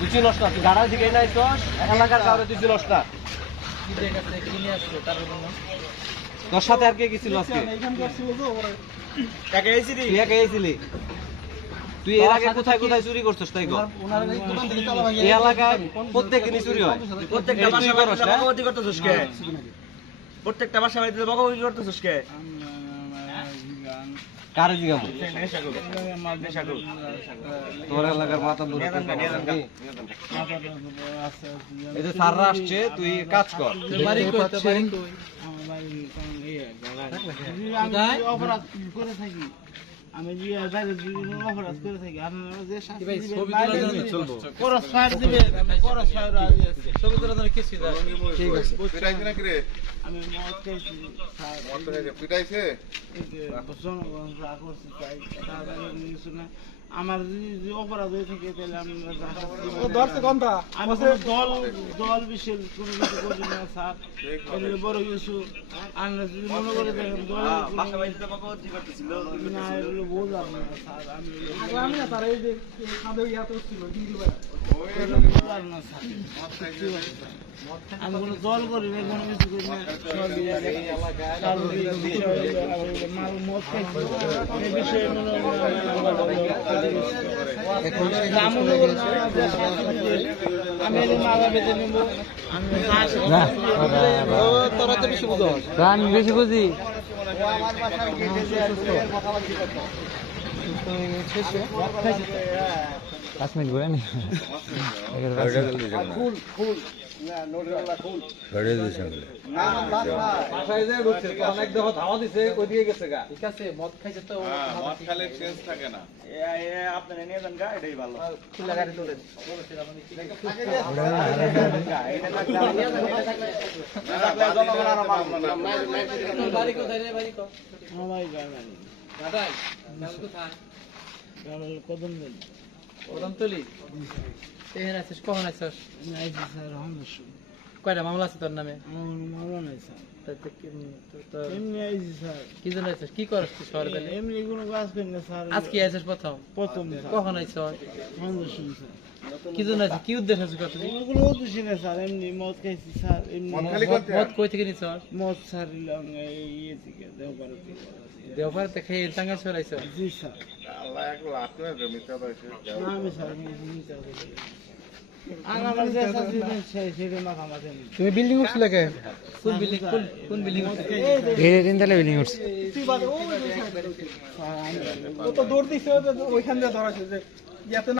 তুই চিনস না, তুই গাড়ার দিকে নাই তোস এলাকার কাউরে তুই চিনস না। তোর সাথে আর কে গেছিল আজকে? তুই একাই আইছিলি? তুই এর আগে কোথায় কোথায় চুরি করছিস তাই কর? এই এলাকায় প্রত্যেক দিনই চুরি হয়। প্রত্যেকটা এই তুই করস না? বকবকি করতেছিস কে? প্রত্যেকটা বাসা বাড়িতে বকবকি করতেছিস কে? কারে জিগাবো? নেশাখোর। নেশাখোর। তোর এলাকার মাথা দূর এই যে স্যাররা আসছে, তুই কাজ কর। বাড়ি কই তো বাড়ি কই? অপরাধ করে থাকি আমি যে অপরাধ করে থাকি আপনারা যে শাস্তি ভাই দিবেন, ছবি মাইরে তোলার জন্য দিবেন, চলবো। খরচ ফায়ার দিবেন, খরচ ফায়ার রাজি আছি। ছবি তোলার জন্য কিছু না। ঠিক আছে। পিটাইছে নাকি রে? আমি মদ খাইছি স্যার, মদ খাইছে, পিটাইছে? এই যে জনগণ যা করছে তাই তারা কিছু না। আমার যে অপরাধ হয়ে থাকে তাহলে আমরা যা শাস্তি দিবেন। আমি কোনো দল বিশেষ কোনো কিছু করি না স্যার, এগুলো বড় কিছু আমরা যদি মনে করে দেখেন দল বাসা বাড়িতে বকবকি করতেছিল। না এগুলো বুঝলাম না স্যার, আমি আমি কোনো দল করি না, কোনো কিছু করি না। মাল মদ খাইছি এই বিষয়ে মনে আমি মালা বেঁধে নেব। আমি তোরা তো বেশি বুঝো। আমি বেশি বুঝি। আমার বাসার গেটে যে কথাবার্তা করতো। 5 মিনিট ঘুরে নি। ফুল ফুল না নোটওয়ালা ফুল না বাসায় যে ঢুকছে, তো অনেক দেখো ধাওয়া দিছে, ওই দিকে গেছে গা। ঠিক আছে মদ খাইছে তো মদ খালে চেঞ্জ থাকে না। আপনারা নিয়ে যান গা, এটাই ভালো। খুলে গাড়ি তোলেন। জনগণ আরো মানবে না। বাড়ি কোথায় রে বাড়ি কো? আমার গাড়ি গাটাই নাম কোথায়? গাড়ি কদম নেই। কদমতলি। এখানে আছিস কখন আছিস? আইসি স্যার হামস কয়টা মামলা আছে তোর নামে? আমার মামলা নাই স্যার, তো এমনি আইসি স্যার, কি জন্য আছিস? কি করছিস তুই শহরে গেলে? এমনি কোনো কাজ করি না স্যার। আজকে আছিস প্রথম? প্রথম স্যার কখন আইছিস? হামস স্যার, কি জন্য আছিস? কি উদ্দেশ্য আছে কত? আমার কোনো উদ্দেশ্য না স্যার, এমনি মদ খাইছি স্যার, এমনি মদ খালি করতে মদ কই থেকে নিছ? মদ ছাড়িলাম এই ইয়ে থেকে দেওপার থেকে। দেওপার থেকে টাঙ্গাইল চলাইছ? জি স্যার, আল্লাহ এক লাখ টাকা মিথ্যা পাইছে। না আমি স্যার নিতে হবে। আর আমার যে শাস্তি দেন সেটা মাথা মাথা নেই। তুমি বিল্ডিং উঠছিলে কে? কোন বিল্ডিং? কোন বিল্ডিং উঠছিলে? এই তিনতলা বিল্ডিং উঠছে। ও তো দৌড় দিছে, ওইখান দিয়ে ধরা